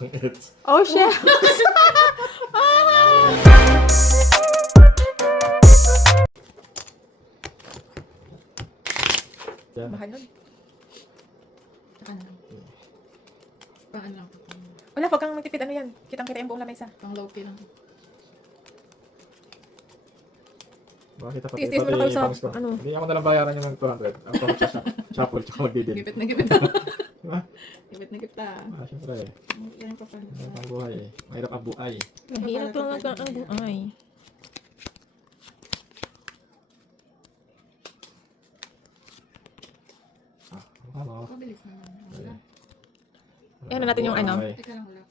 It's... Oh, shit! Yan. Mahal nun. Saka na lang. Paan lang. Wala, pag kang magtipid, ano yan? Kitang-kita yung buong lamesa. Pang low key lang. Bakit pati Tis-tis mo na kayo sa, bangs ko. ano? Hindi ako nalang bayaran yung 200. Ang pang sa chapel, tsaka magdidin. Gipit na gipit. Diba? Gipit na gipit. Ah, syempre eh. Yan pa pala. Mahirap ang buhay eh. Mahirap ang buhay. Mahirap lang ang buhay. Ah, ano? Pabilis naman. Wala. Eh, ano natin yung ano? Okay. Teka lang, wala.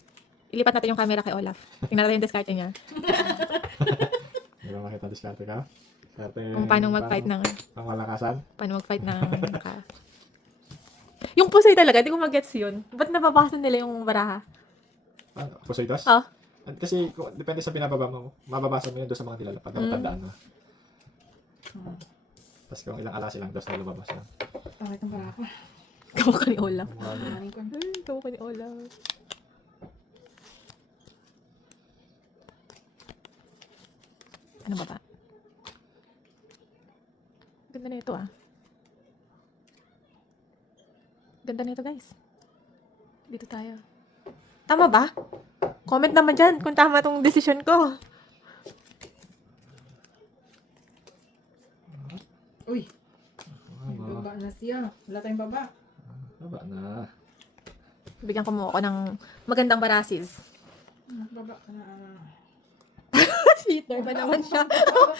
Ilipat natin yung camera kay Olaf. Tingnan natin yung diskarte niya. Hindi ba makita diskarte ka? Diskarte Kung paano mag-fight ng... Ang malakasan? Paano mag-fight ng... Yung pusay talaga, di ko mag-gets yun. Ba't nababasa nila yung baraha? Ano? Poseidon? Oh. Kasi depende sa binababa mo, mababasa mo yun doon sa mga nilalapad na matandaan mo. Tapos kung ilang alasi lang doon sa lumabas yan. Pangit ang para ako. Kamu ka ni Olaf. Maning ko. Kamu ka ni Olaf. Ano ba ba? Ganda na ito ah. Ganda na ito guys. Dito tayo. Tama ba? Comment naman dyan kung tama tong decision ko. Uy, Ano? baba na siya. Wala tayong baba. Baba na. Bigyan ko mo ako ng magandang barasis. Baba ka na. Cheater ba naman siya?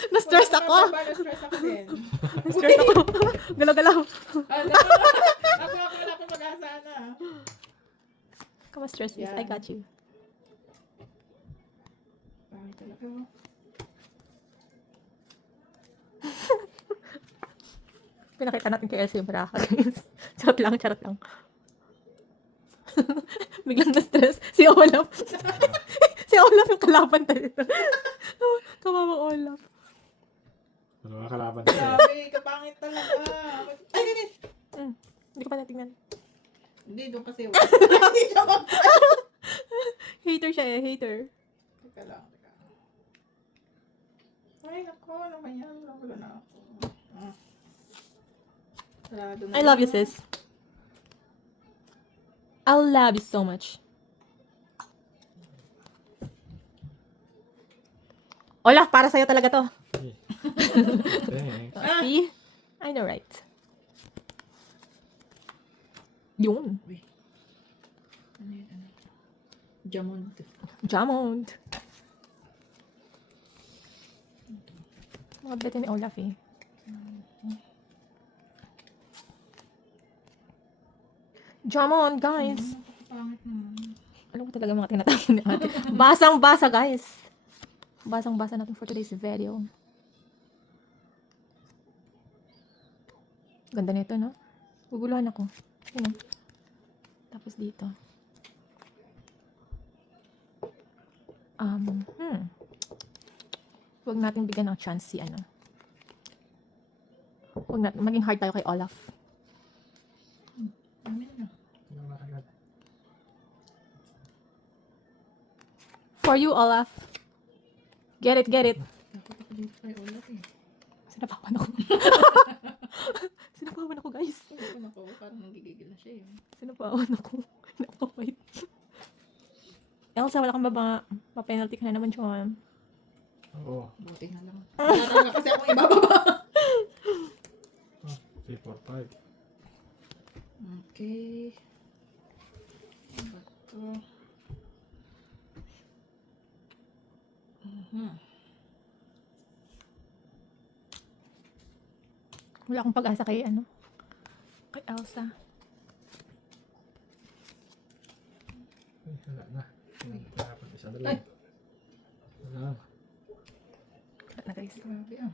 Na-stress ako. Na-stress ako din. Na-stress ako. Galaw-galaw. Ako wala akong pag-asa na. Come on, stress is. Yeah. I got you. Pangit talaga. Pinakita natin kay Elsie yung baraha, guys. Charot lang, charot lang. Biglang na-stress. Si Olaf. Si Olaf yung kalaban talaga. Kamamang Olaf. Ano mga kalaban siya? Grabe, kapangit talaga. Ay, hindi. Hindi ko pa natingnan. Hindi, doon kasi. Hindi siya Hater siya eh, hater. Teka lang, teka. Ay, naku, ano ba yan? Wala na ako. Sarado na I love you, yun. sis. I love you so much. Olaf, para sa'yo talaga to. Thanks. See? I know, right? Yun. Ano yun, ano? Jamon. Jamond. Mga bete ni Olaf eh. Jamond, guys. Pangit naman. Alam ko talaga mga tinatawag ni ate. Basang-basa, guys. Basang-basa natin for today's video. Ganda nito, no? Guguluhan ako. Yun, oh. Tapos dito. Huwag natin bigyan ng chance si ano. Huwag natin, maging hard tayo kay Olaf. Amin na. For you, Olaf. Get it, get it. Dapat ako dito kay Olaf eh. Sinapawan ako. Sinapawan ako, guys. Hindi ko nako, parang nagigigil na siya eh. Sinapawan ako. Napapait. Elsa, wala kang baba. Ma-penalty ka na naman, John. Oo. Buti na lang. Wala talaga kasi akong ibababa. 3, 4, 5. Okay. Ano ba ito? Wala akong pag-asa kay ano. Kay Elsa. Ay, wala na. Dapat isa na Ay. lang. Wala. Wala na, guys. Grabe ah.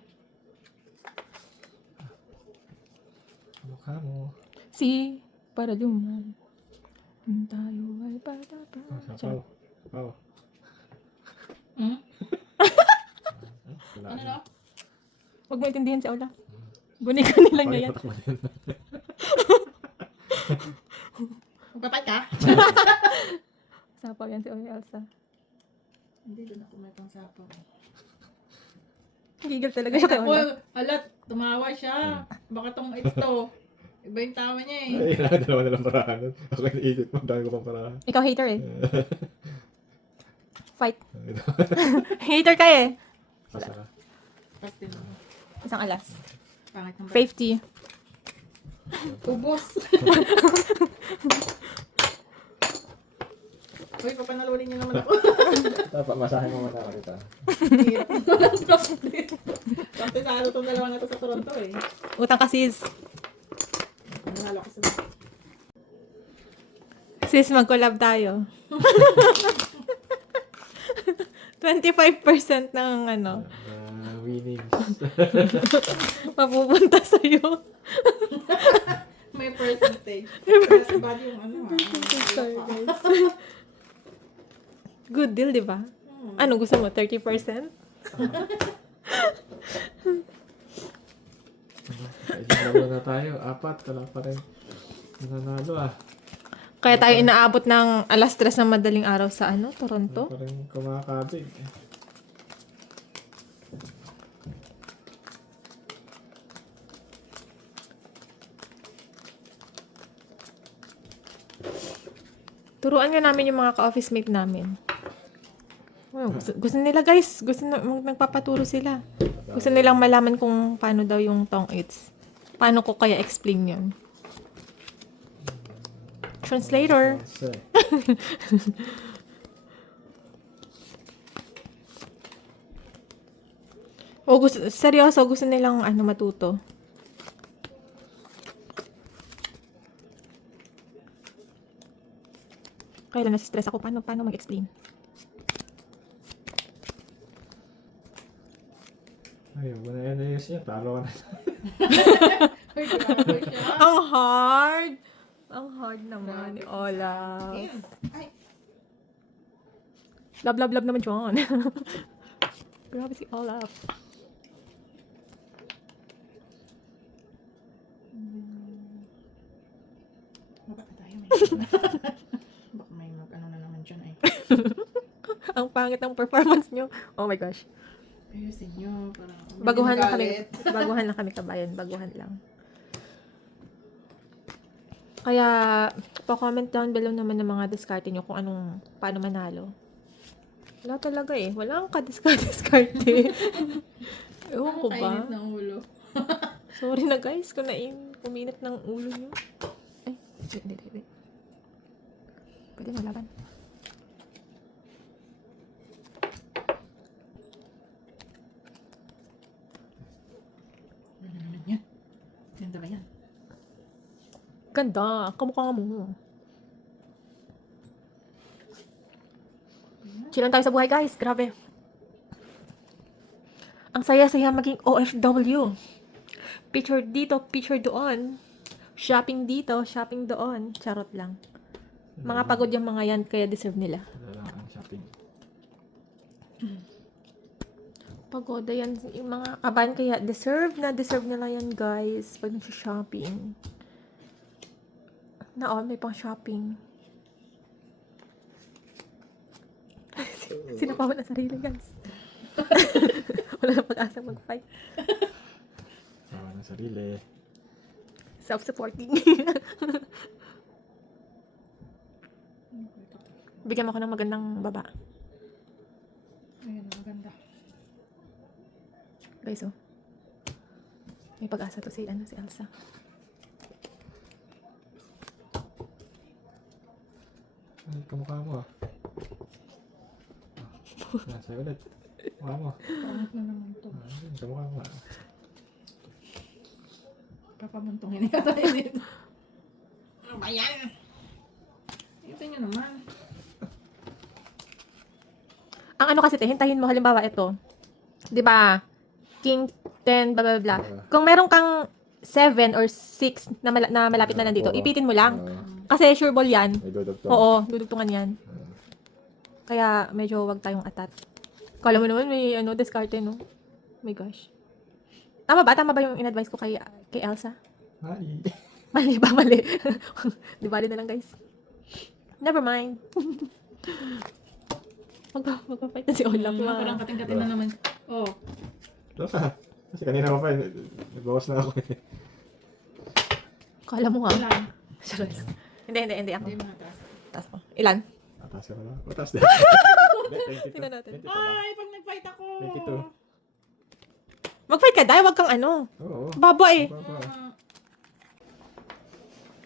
Mukha mo. Si para duman. Tayo ay patapa. Sapaw. Sapaw. Wala Ano na. na? Huwag mo intindihan si Ola. Guni-guni lang niya yan. Patak mo din. Magpapay ka? Sapaw yan si Elsa. Hindi doon ako may pangsapaw. Gigil talaga siya kay Ako, Ola. alat, tumawa siya. Baka tong ito. Iba yung tama niya eh. Ay, dalawa na lang parahan. Ako naisip mo, dami ko pang parahan. Ikaw hater eh. Fight. Hater ka eh. Pasa ka. Pasti mo. Isang alas. Pangit ng 50. Ubos. Uy, papanalunin niyo naman ako. Dapat masahin mo muna kita. Hirap naman. Kasi salo tong dalawa na to sa Toronto eh. Utang ka sis. Nanalo ko sa Sis, mag-collab tayo. 25% ng ano, Winnings. mapupunta sa'yo. may percentage. Mas bad yung ano ha. Sorry, guys. Good deal, di ba? Hmm. Ano gusto mo? 30%? Ilan na tayo? 4. Wala pa rin. Nananalo ah. Kaya tayo inaabot ng alas 3 ng madaling araw sa ano, Wala Toronto. pa rin kumakabig. Turuan nga namin yung mga ka-office mate namin. Oh, gusto nila guys, nagpapaturo sila. Gusto nilang malaman kung paano daw yung tong its. Paano ko kaya explain yun? Translator. O seryoso, gusto nilang ano matuto. Kaya lang nasi-stress ako. Paano mag-explain? Ay, huwag mo na yan ayos yan. Talo ka na. Uy, grabe siya. Ang hard! Ang hard naman ni Olaf. Ayun. Ay, Love naman John. Grabe si Olaf. baba na tayo. Baka may mag-ano na naman dyan ay. Ang pangit ng performance nyo. Oh my gosh. Ayusin nyo. Para Baguhan lang kami. magalit. Baguhan lang kami kabayan. Baguhan lang. Kaya, pa-comment down below naman ng mga diskarte nyo kung paano manalo. Wala talaga eh. Wala kang kadiskarte. Ewan ko ba? Kainit ng ulo. Sorry na guys kung kuminit ng ulo nyo. Ay, hindi. Pwede malaban. Ano naman yan? Ganda ba yan? Ganda. Kamukha mo. Chillan tayo sa buhay guys. Grabe. Ang saya-saya maging OFW. Picture dito, picture doon. Shopping dito, shopping doon. Charot lang. Mga pagod yung mga yan, kaya deserve nila. Wala lang ang shopping. Pagoda yan. Yung mga kabahan kaya deserve nila yan guys. Pag nag-shopping. May pang shopping. Sinapawan na sarili guys. Wala na pag-asang mag-fight. Tawa ng sarili. Self-supporting. Bigyan mo ko ng magandang baba. Ayun, maganda. Guys, oh. May pag-asa to si Elsa. Ay, kamukha mo ah. Nasa ulit. Kamukha mo. Pangit na naman to. Ayun, kamukha mo ah. Papabuntungin na tayo dito. Ano ba yan? Ito nyo naman. Ang ano kasi, hintayin mo, halimbawa ito. 'Di ba? King 10, blah, blah, blah. Kung meron kang 7 or 6 na malapit na nandito, ipitin mo lang. Kasi sure ball yan. May dudugtong. Oo, dudugtungan yan. Kaya medyo wag tayong atat. Kala mo naman may diskarte, no? Oh my gosh. Tama ba yung in-advise ko kay Elsa? Hi. Mali ba? Mali. Di bali na lang, guys. Never mind. Magpa-fight na si Olaf. Parang kating-kating na naman. Oh. Ito pa. Kasi kanina pa pa, nagbawas na ako eh. Kala mo ha. Wala. Charot. Hindi ako. Hindi mga taas. Taas ko. Ilan? Mataas ka pala. Mataas din. Tingnan natin. 22 pala. Ay, pag nag-fight ako. 22. Mag-fight ka, dahil wag kang ano. Oo. Baba eh. Baba.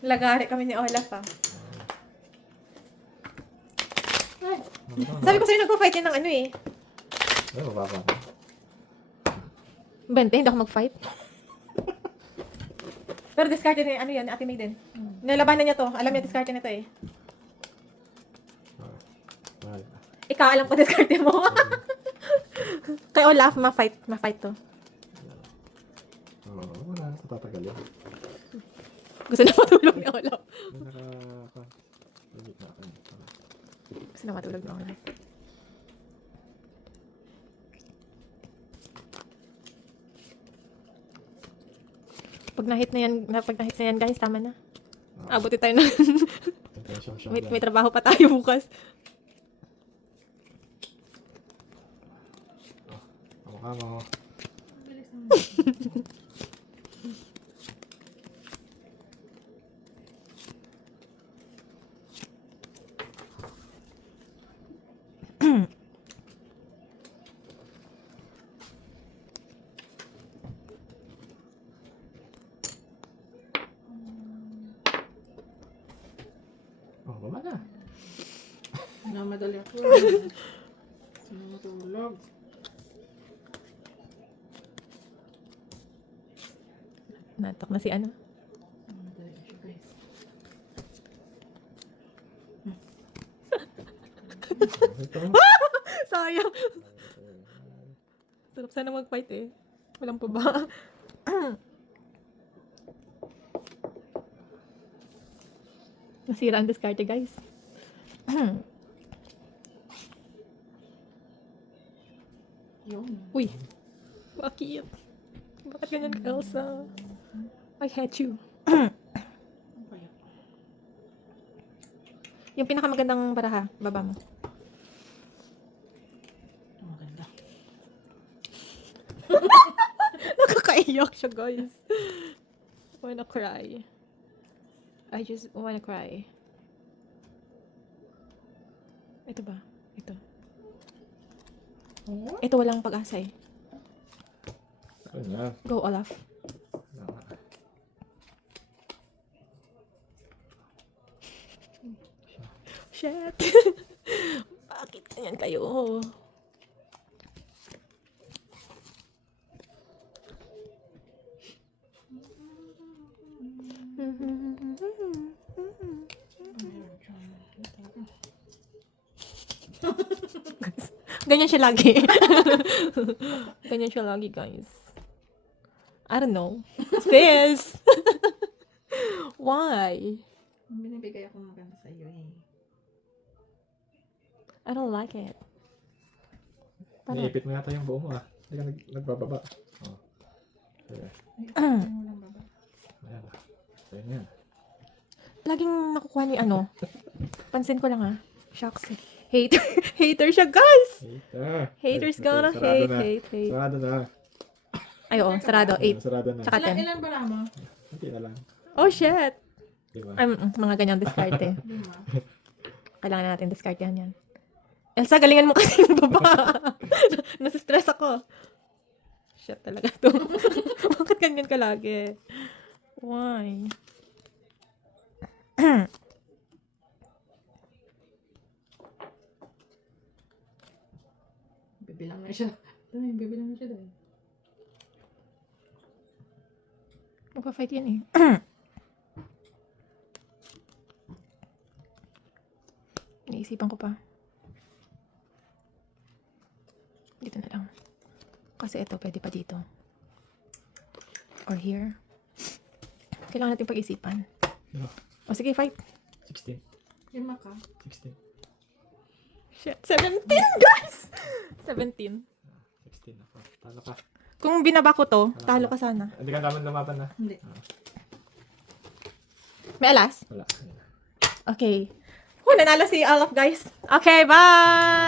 Lagari kami ni Olaf ha. Ay. Sabi ko sa'yo nagpa-fight yan ng ano eh. Ay, mababa. 20, hindi ako mag-fight. Pero discard din ano yan, Ate Maiden. Nilabanan niya to. Alam niya discard nito eh. Mahal. Ikaw, alam ko discard mo. Kay Olaf, ma-fight to. Oo, wala. Tatatagal yan. Gusto na matulog ni Olaf. Limit na ako. Gusto na matulog ni Olaf. Pag na-hit na yan, guys, tama na. Abutin tayo na. may trabaho pa tayo bukas. Ako mo. Bilis naman. Oh, baba na. Namadali ako. Sino matulog? Natok na si ano. Namadali siya, guys. Ito. Sayang. Sarap sana mag-fight eh. Walang pa ba? Nasira ang discarte, guys. Yun. Uy. Bakit? Bakit ganyan ka, Elsa? I hate you. Ano kaya? Yung pinakamagandang baraha, baba mo. Ito maganda. Nakakaiyak siya, guys. I wanna cry. I just wanna cry. Ito ba? Ito. Oh? Ito walang pag-asa eh. Ano yan? Go, Olaf. Shit. Bakit ganyan kayo? Ganyan siya lagi. Ganyan siya lagi, guys. I don't know. Sis! Why? Binibigay ako maganda sa iyo eh. I don't like it. Parang, Niipit mo yata yung buo mo ah. Hindi ka nagbababa. Oh. Sige. Ay, walang baba. Ayan. Ayan yan. laging nakukuha ni ano. Pansin ko lang ah. Shucks. Hater siya, guys! Hater. Haters Okay, gonna sarado na. hate. Sarado na. Ay, oo, sarado. 8. Sarado na. Tsaka 10. Ilan bara mo? Hindi na lang. Oh, shit! Diba? Mga ganyang diskarte. 5. Kailangan natin diskartehan yan. Elsa, galingan mo kasi yung baba. Nasa-stress ako. Shit talaga to. Bakit ganyan ka lagi? Why? Bibilang na siya. Ay, bibilang na siya dahil. Magpa-fight yan eh. Naisipan ko pa. Dito na lang. Kasi ito, pwede pa dito. Or here. Kailangan natin pag-isipan. No. O sige, fight. 16. Lima ka. 16. Shit, 17 guys! 17. 16 ako. Talo ka. Kung binaba ko to, talo ka sana. Hindi ka naman lumaban na. Hindi. May alas? Wala. Okay. Woo! nanalo si Olaf, guys. Okay, bye!